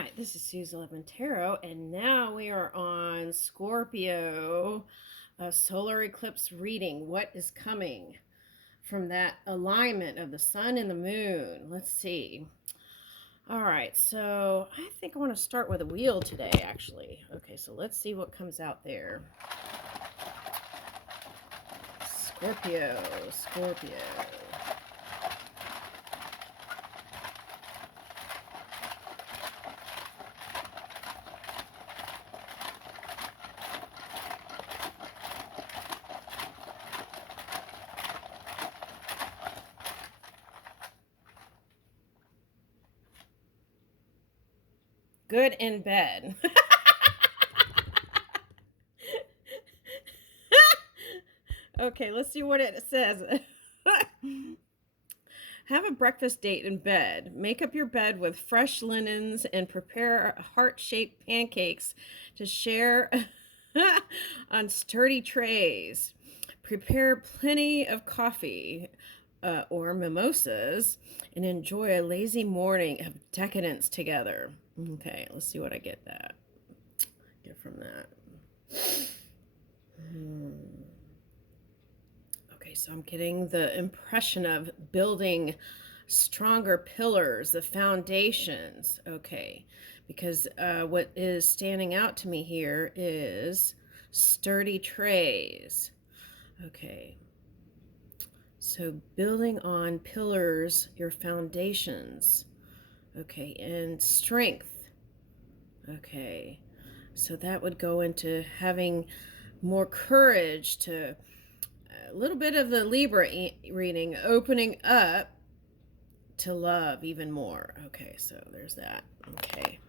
right, this is Suze 11 Tarot, and now we are on Scorpio, solar eclipse reading. What is coming from that alignment of the sun and the moon? Let's see. All right, so I think I want to start with a wheel today, actually. Okay, so let's see what comes out there. Scorpio, Scorpio. Good in bed. Okay, let's see what it says. Have a breakfast date in bed. Make up your bed with fresh linens and prepare heart-shaped pancakes to share on sturdy trays. Prepare plenty of coffee or mimosas and enjoy a lazy morning of decadence together. Okay, let's see what I get from that. Okay, so I'm getting the impression of building stronger pillars, the foundations. Okay, because what is standing out to me here is sturdy trays. Okay, so building on pillars, your foundations. Okay, and strength. Okay, so that would go into having more courage to a little bit of the Libra reading, opening up to love even more. Okay, so there's that. Okay.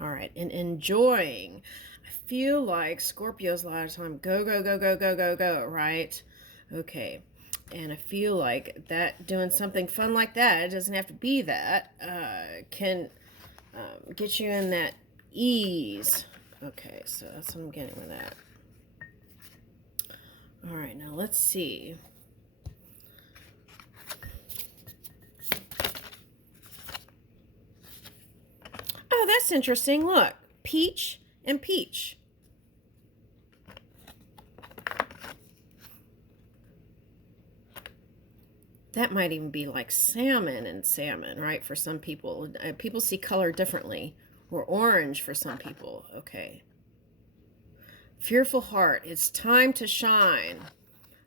All right. And enjoying. I feel like Scorpios a lot of time go, go, go, go, go, go, go, right? Okay. And I feel like that doing something fun like that, it doesn't have to be that, can get you in that ease. Okay, so that's what I'm getting with that. All right, now let's see. Oh, that's interesting. Look, peach and peach. That might even be like salmon and salmon, right? For some people. People see color differently. Or orange for some people. Okay. Fearful heart. It's time to shine.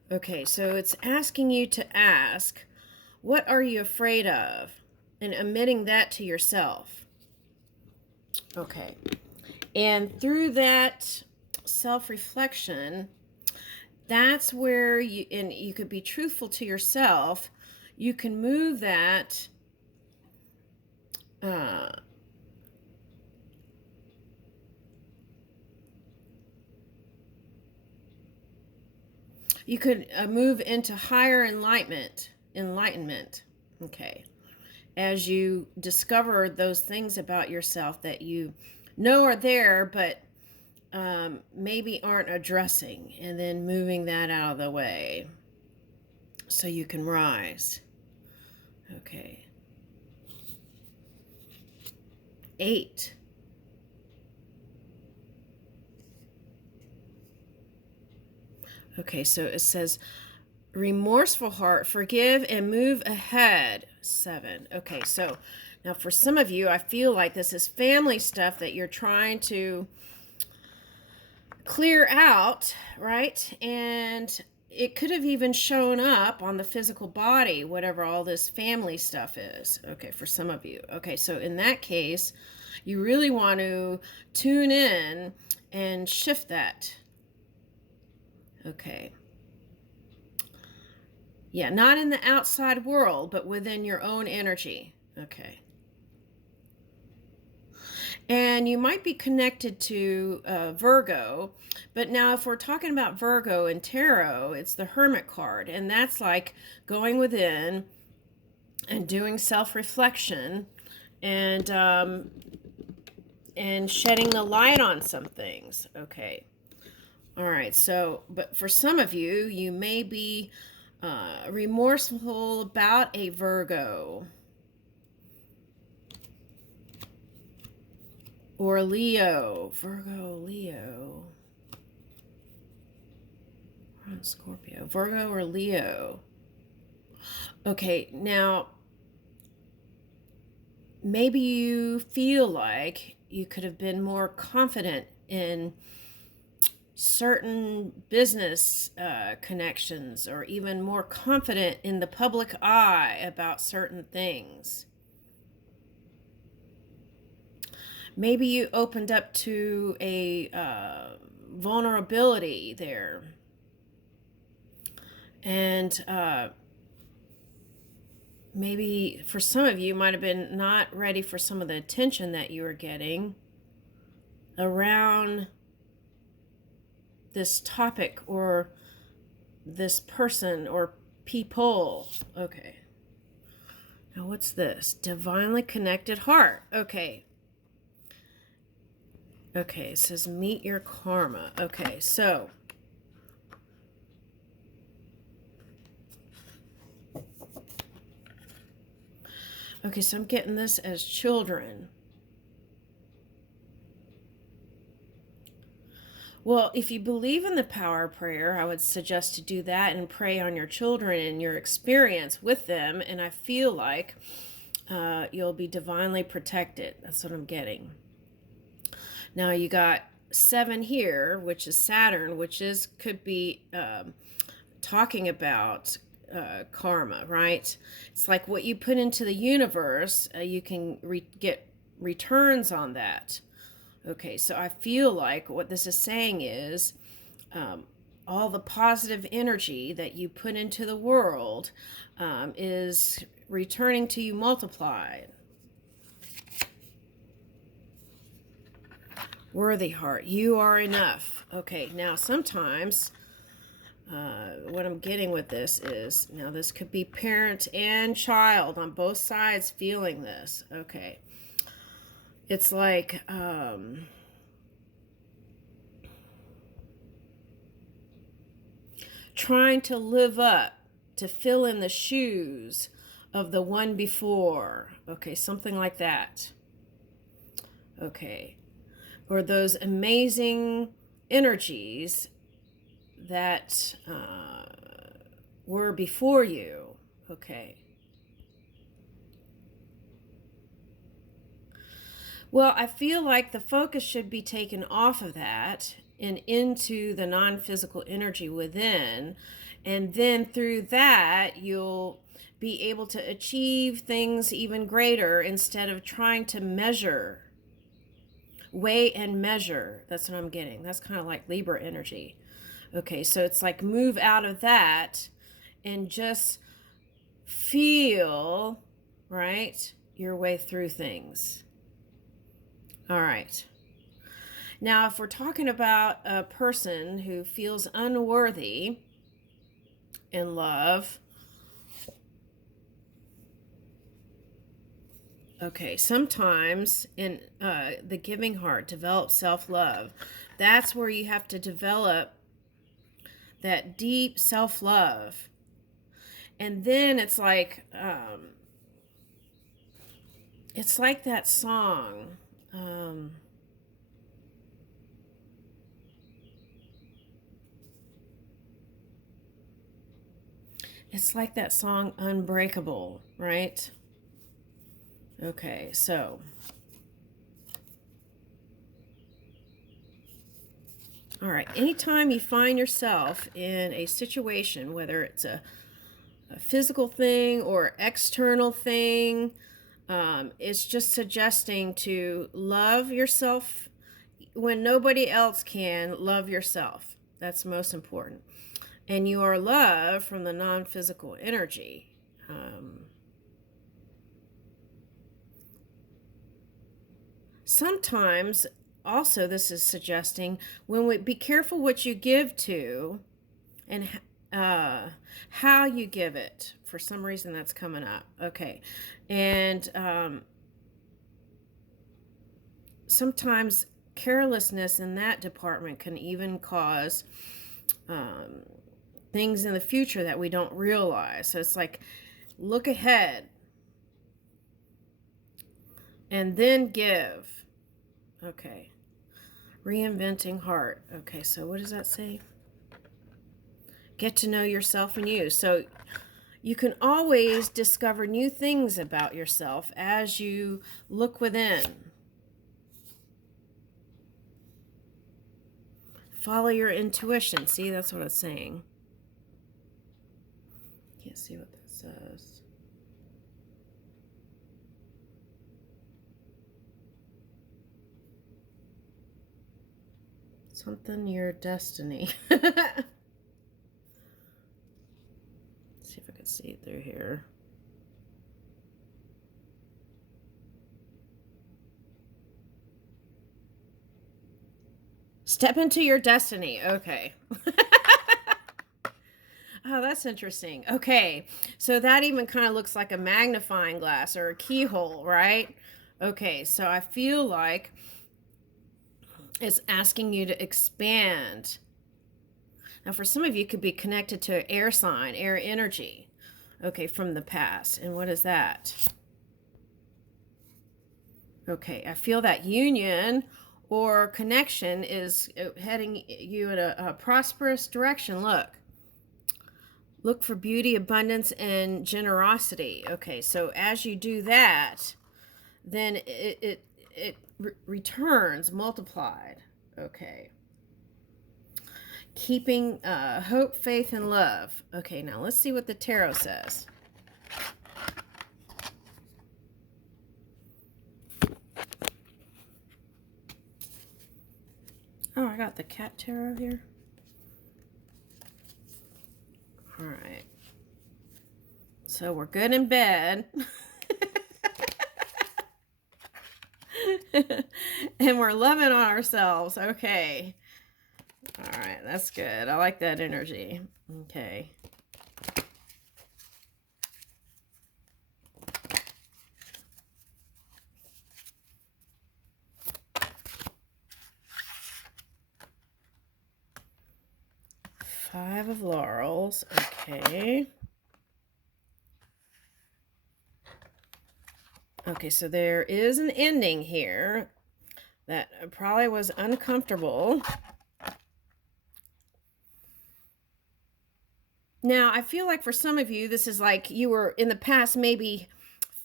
Okay, so it's asking you to ask, what are you afraid of? And admitting that to yourself. Okay. And through that self-reflection, that's where you could be truthful to yourself. You can move that you could move into higher enlightenment. Okay. As you discover those things about yourself that you know are there, but maybe aren't addressing, and then moving that out of the way so you can rise. Okay. 8. Okay, so it says, remorseful heart, forgive and move ahead. 7. Okay, so now for some of you, I feel like this is family stuff that you're trying to clear out, right? And it could have even shown up on the physical body, whatever all this family stuff is. Okay, for some of you. Okay, so in that case, you really want to tune in and shift that. Okay. Yeah, not in the outside world, but within your own energy. Okay. And you might be connected to Virgo, but now if we're talking about Virgo in tarot, it's the Hermit card, and that's like going within and doing self-reflection and shedding the light on some things. Okay. All right. So, but for some of you, you may be remorseful about a Virgo. or Leo, Virgo, Leo, Scorpio, Virgo or Leo. Okay, now maybe you feel like you could have been more confident in certain business connections, or even more confident in the public eye about certain things. Maybe you opened up to a vulnerability there. And maybe for some of you might have been not ready for some of the attention that you were getting around this topic or this person or people. Okay. Now what's this? Divinely connected heart. Okay. Okay, it says meet your karma. Okay, so I'm getting this as children. Well, if you believe in the power of prayer, I would suggest to do that and pray on your children and your experience with them. And I feel like you'll be divinely protected. That's what I'm getting. Now you got 7 here, which is Saturn, which could be talking about karma, right? It's like what you put into the universe, you can get returns on that. Okay, so I feel like what this is saying is all the positive energy that you put into the world is returning to you multiplied. Worthy heart, you are enough. Okay, now sometimes what I'm getting with this is, now this could be parent and child on both sides feeling this. Okay. It's like trying to live up to fill in the shoes of the one before. Okay, something like that. Okay. Or those amazing energies that were before you. Okay. Well, I feel like the focus should be taken off of that and into the non-physical energy within. And then through that, you'll be able to achieve things even greater instead of trying to measure. Weigh and measure. That's what I'm getting. That's kind of like Libra energy. Okay, so it's like move out of that and just feel, right, your way through things. All right. Now, if we're talking about a person who feels unworthy in love, okay, sometimes in the giving heart, develop self-love. That's where you have to develop that deep self-love. And then it's like that song. It's like that song Unbreakable, right? Okay, so all right, anytime you find yourself in a situation, whether it's a physical thing or external thing, it's just suggesting to love yourself when nobody else can. Love yourself. That's most important. And you are loved from the non-physical energy. Sometimes also this is suggesting when we be careful what you give to and how you give it. For some reason that's coming up. Okay. And sometimes carelessness in that department can even cause things in the future that we don't realize. So it's like look ahead and then give. Okay. Reinventing heart. Okay, so what does that say? Get to know yourself and you. So you can always discover new things about yourself as you look within. Follow your intuition. See, that's what it's saying. Can't see what that says. Something your destiny. See if I can see it through here. Step into your destiny. Okay. Oh, that's interesting. Okay. So that even kind of looks like a magnifying glass or a keyhole, right? Okay. So I feel like it's asking you to expand. Now, for some of you, it could be connected to an air sign, air energy. Okay, from the past. And what is that? Okay, I feel that union or connection is heading you in a prosperous direction. Look for beauty, abundance, and generosity. Okay, so as you do that, then it returns multiplied. Okay. Keeping hope, faith, and love. Okay, now let's see what the tarot says. Oh, I got the cat tarot here. All right. So we're good in bed. And we're loving on ourselves. Okay. All right, that's good. I like that energy. Okay. Five of Laurels. Okay. Okay, so there is an ending here that probably was uncomfortable. Now, I feel like for some of you, this is like you were in the past maybe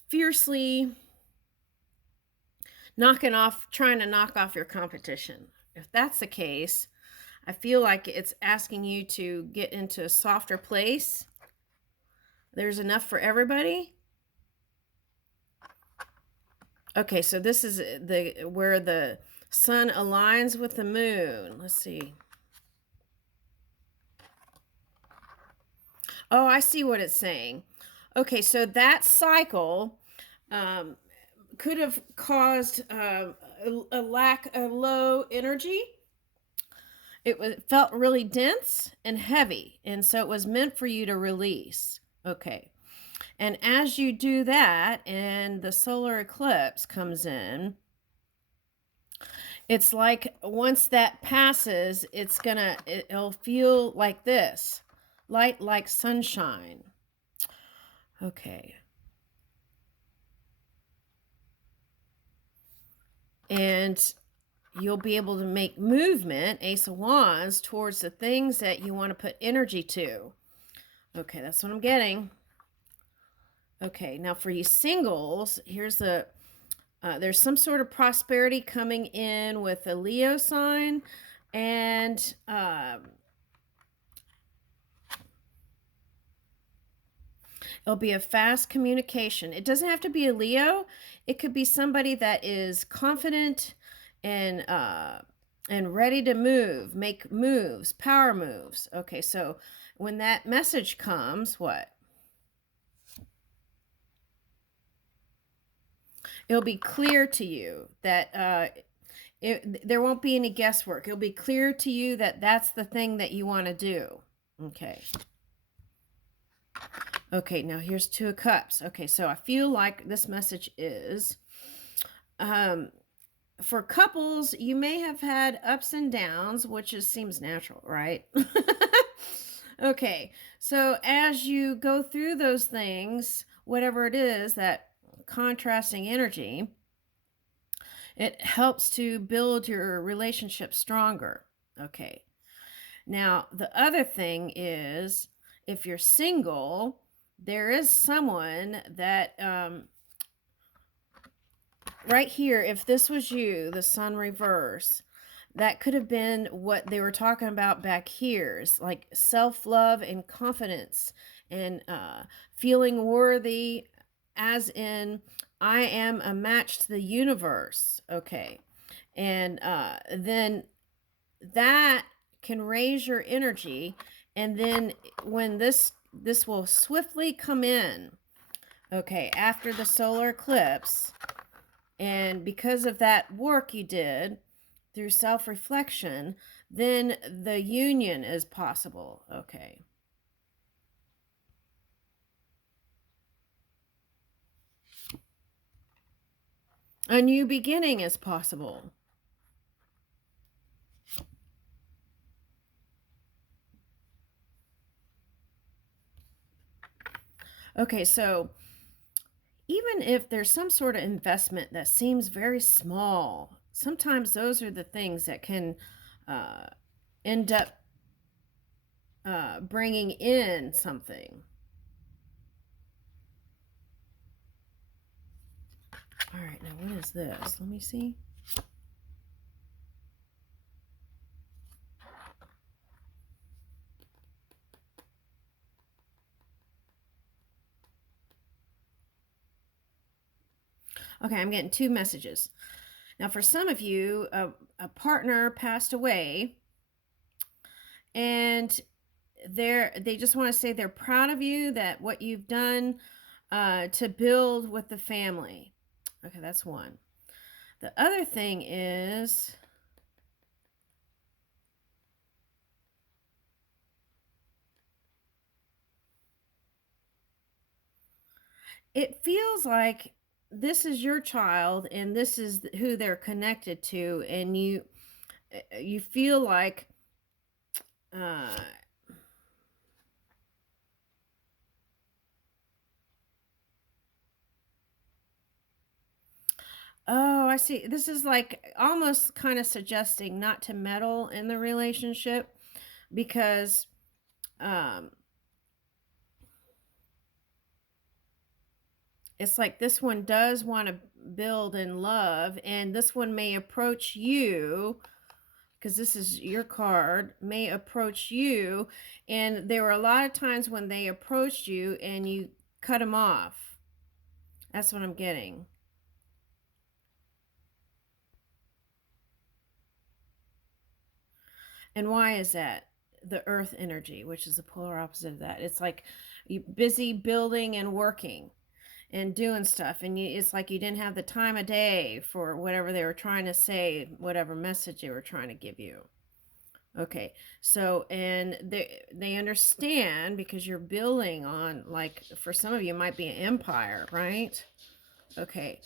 fiercely trying to knock off your competition. If that's the case, I feel like it's asking you to get into a softer place. There's enough for everybody. Okay, so this is where the sun aligns with the moon. Let's see. Oh, I see what it's saying. Okay, so that cycle could have caused a lack of low energy. It felt really dense and heavy, and so it was meant for you to release. Okay. And as you do that, and the solar eclipse comes in, it's like once that passes, it'll feel like this, light like sunshine. Okay. And you'll be able to make movement, Ace of Wands, towards the things that you want to put energy to. Okay, that's what I'm getting. Okay, now for you singles, here's there's some sort of prosperity coming in with a Leo sign, and it'll be a fast communication. It doesn't have to be a Leo. It could be somebody that is confident and ready to move, make moves, power moves. Okay, so when that message comes, what? It'll be clear to you that there won't be any guesswork. It'll be clear to you that that's the thing that you want to do. Okay. Okay, now here's Two of Cups. Okay, so I feel like this message is for couples, you may have had ups and downs, which seems natural, right? Okay, so as you go through those things, whatever it is, that contrasting energy, It helps to build your relationship stronger. Okay. Now, the other thing is if you're single, there is someone that right here, if this was you, the sun reverse, that could have been what they were talking about back here. Is like self-love and confidence and feeling worthy, as in I am a match to the universe. Okay. And then that can raise your energy, and then when this will swiftly come in, okay, after the solar eclipse, and because of that work you did through self-reflection, then the union is possible. Okay. A new beginning is possible. Okay, so even if there's some sort of investment that seems very small, sometimes those are the things that can uh, end up bringing in something. All right, now what is this? Let me see. Okay, I'm getting two messages. Now, for some of you, a partner passed away, and they just want to say they're proud of you, that what you've done to build with the family. Okay, that's one. The other thing is, it feels like this is your child and this is who they're connected to, and you feel like uh oh, I see. This is like almost kind of suggesting not to meddle in the relationship, because um it's like this one does want to build in love, and this one may approach you, because this is your card, may approach you, and there were a lot of times when they approached you and you cut them off. That's what I'm getting. And why is that? The earth energy, which is the polar opposite of that. It's like you busy building and working and doing stuff, and it's like you didn't have the time of day for whatever they were trying to say, whatever message they were trying to give you. Okay, so and they understand, because you're building on, like, for some of you it might be an empire, right? Okay,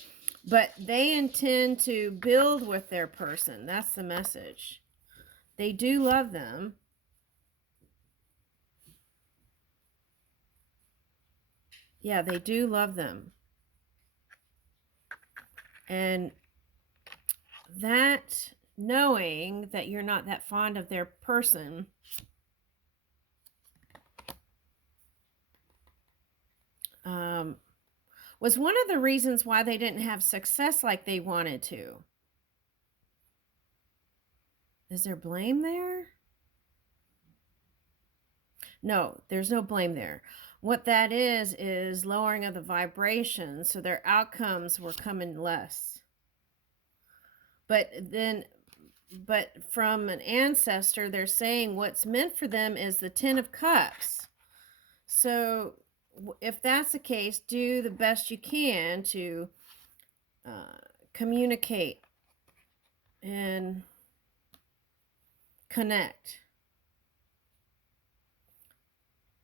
but they intend to build with their person. That's the message. They do love them. Yeah, they do love them. And that, knowing that you're not that fond of their person, um, was one of the reasons why they didn't have success like they wanted to. Is there blame there? No, there's no blame there. What that is lowering of the vibration, so their outcomes were coming less. But then, but from an ancestor, they're saying what's meant for them is the Ten of Cups. So if that's the case, do the best you can to communicate and connect.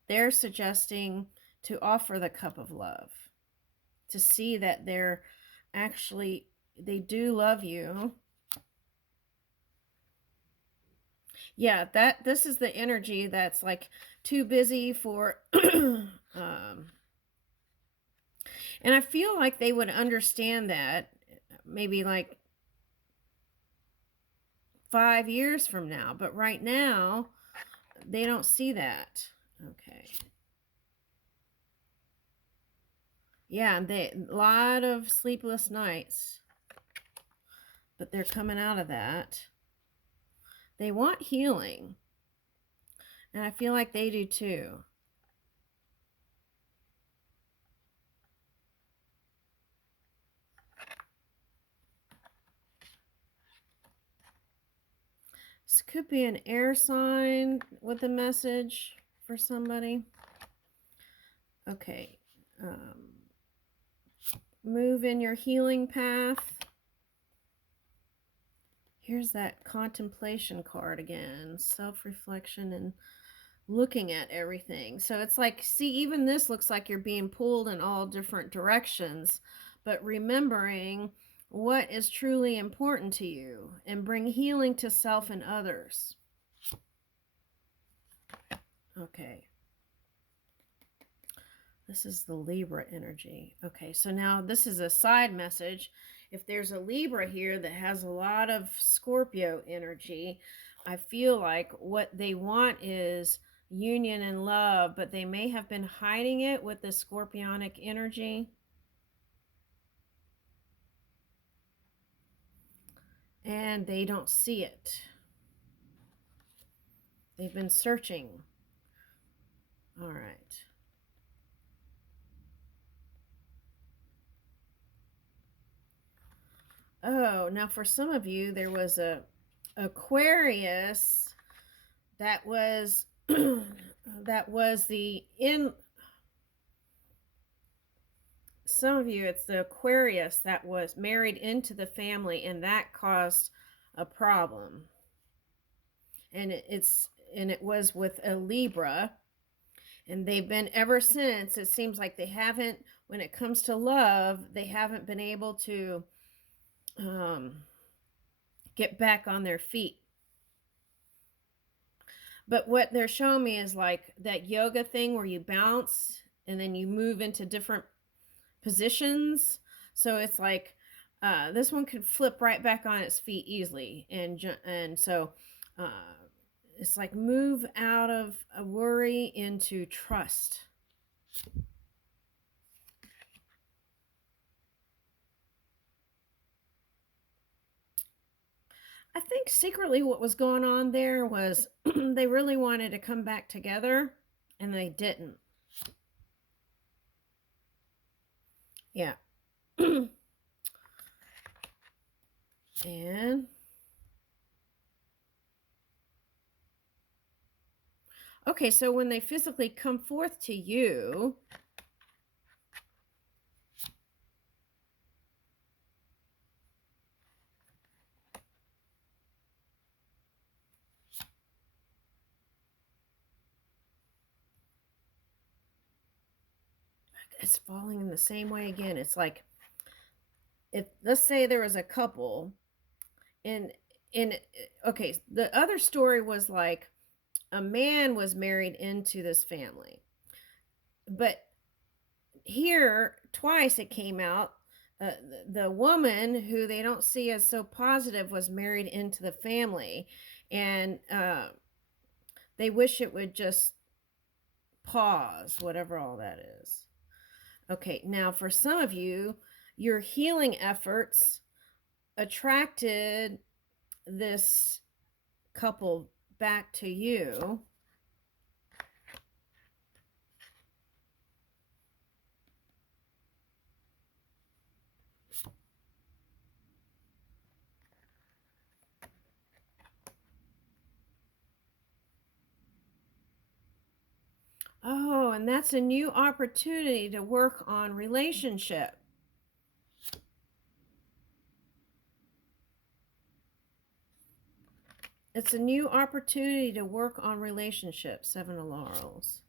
They're suggesting to offer the cup of love, to see that they're actually, they do love you. Yeah, that this is the energy that's like too busy for and I feel like they would understand that, maybe like 5 years from now, but right now they don't see that. Okay. Yeah, they a lot of sleepless nights, but they're coming out of that. They want healing, and I feel like they do too. This could be an air sign with a message for somebody. Okay. Move in your healing path. Here's that contemplation card again. Self-reflection and looking at everything. So it's like, see, even this looks like you're being pulled in all different directions, but remembering what is truly important to you and bring healing to self and others. Okay. This is the Libra energy. Okay, so now this is a side message. If there's a Libra here that has a lot of Scorpio energy, I feel like what they want is union and love, but they may have been hiding it with the Scorpionic energy. And they don't see it. They've been searching. All right. Oh, now for some of you, there was a Aquarius that was that was the in some of you, it's the Aquarius that was married into the family, and that caused a problem. And it was with a Libra, and they've been ever since. It seems like they haven't, when it comes to love, they haven't been able to get back on their feet. But what they're showing me is like that yoga thing where you bounce and then you move into different positions. So it's like this one could flip right back on its feet easily, and so it's like move out of a worry into trust. I think secretly what was going on there was they really wanted to come back together and they didn't. Yeah. And okay, so when they physically come forth to you, it's falling in the same way again. It's like, if let's say there was a couple and okay, the other story was like a man was married into this family, but here twice it came out the woman who they don't see as so positive was married into the family, and they wish it would just pause, whatever all that is. Okay, now for some of you, your healing efforts attracted this couple back to you. Oh, and that's a new opportunity to work on relationship. It's a new opportunity to work on relationships, Seven of Laurels.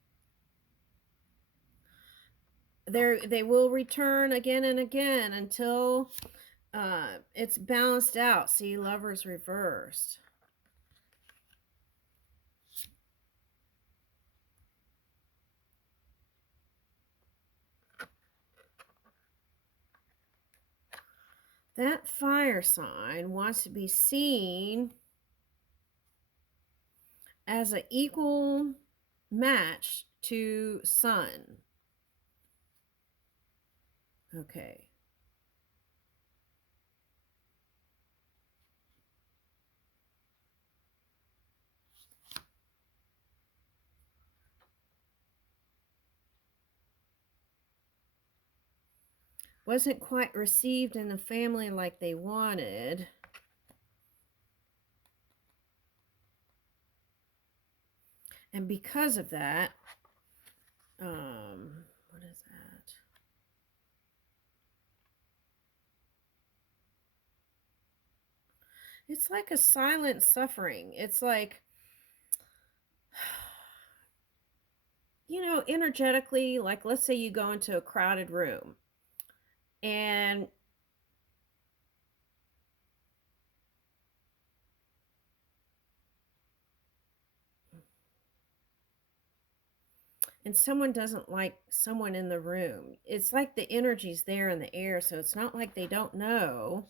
They will return again and again until it's balanced out. See, Lovers reversed. That fire sign wants to be seen as an equal match to sun. Okay. Wasn't quite received in the family like they wanted. And because of that, what is that? It's like a silent suffering. It's like, energetically, like let's say you go into a crowded room and someone doesn't like someone in the room. It's like the energy's there in the air, so it's not like they don't know.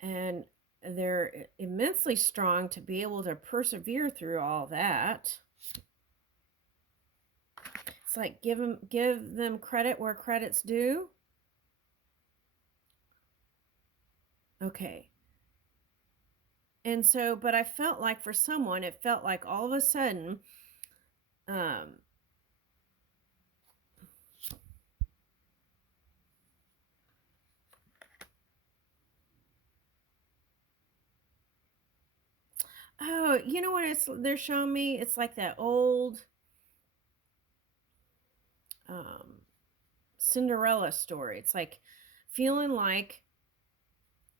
And they're immensely strong to be able to persevere through all that. It's like give them credit where credit's due. Okay. And so, but I felt like for someone, it felt like all of a sudden, um, oh, you know what they're showing me? It's like that old um, Cinderella story. It's like feeling like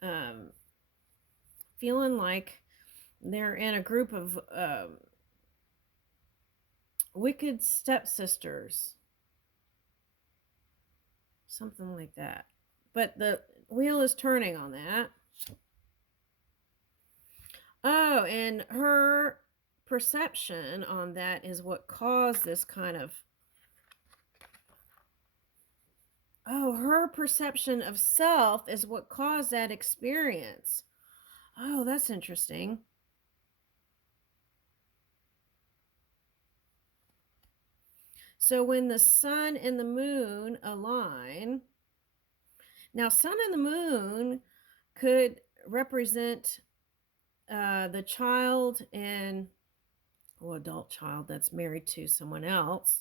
um, feeling like they're in a group of wicked stepsisters, something like that. But the wheel is turning on that. Oh, and her perception on that is what caused this kind of. Oh, her perception of self is what caused that experience. Oh, that's interesting. So when the sun and the moon align, now sun and the moon could represent the child and adult child that's married to someone else.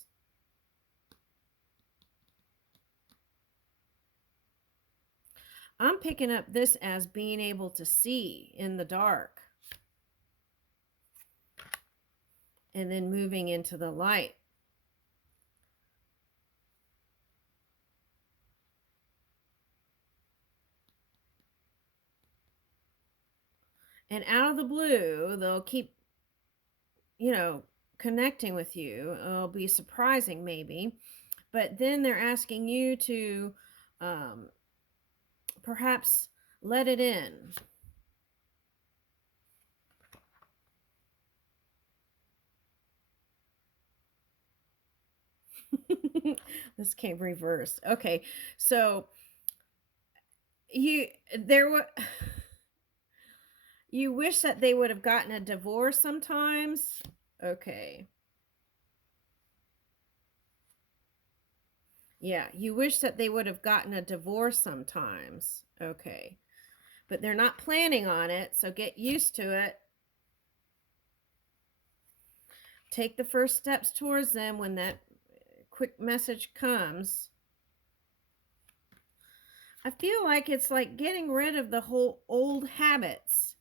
I'm picking up this as being able to see in the dark and then moving into the light. And out of the blue, they'll keep, connecting with you. It'll be surprising maybe, but then they're asking you to perhaps let it in. This came reversed. Okay, so you there were you wish that they would have gotten a divorce sometimes. Okay. Yeah, you wish that they would have gotten a divorce sometimes. Okay. But they're not planning on it, so get used to it. Take the first steps towards them when that quick message comes. I feel like it's like getting rid of the whole old habits.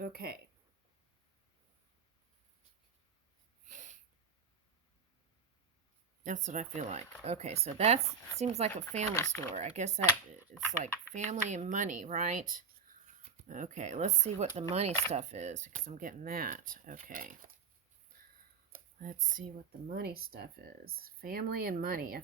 Okay. That's what I feel like. Okay, so that seems like a family store. I guess that it's like family and money, right? Okay, let's see what the money stuff is because I'm getting that. Okay. Let's see what the money stuff is. Family and money.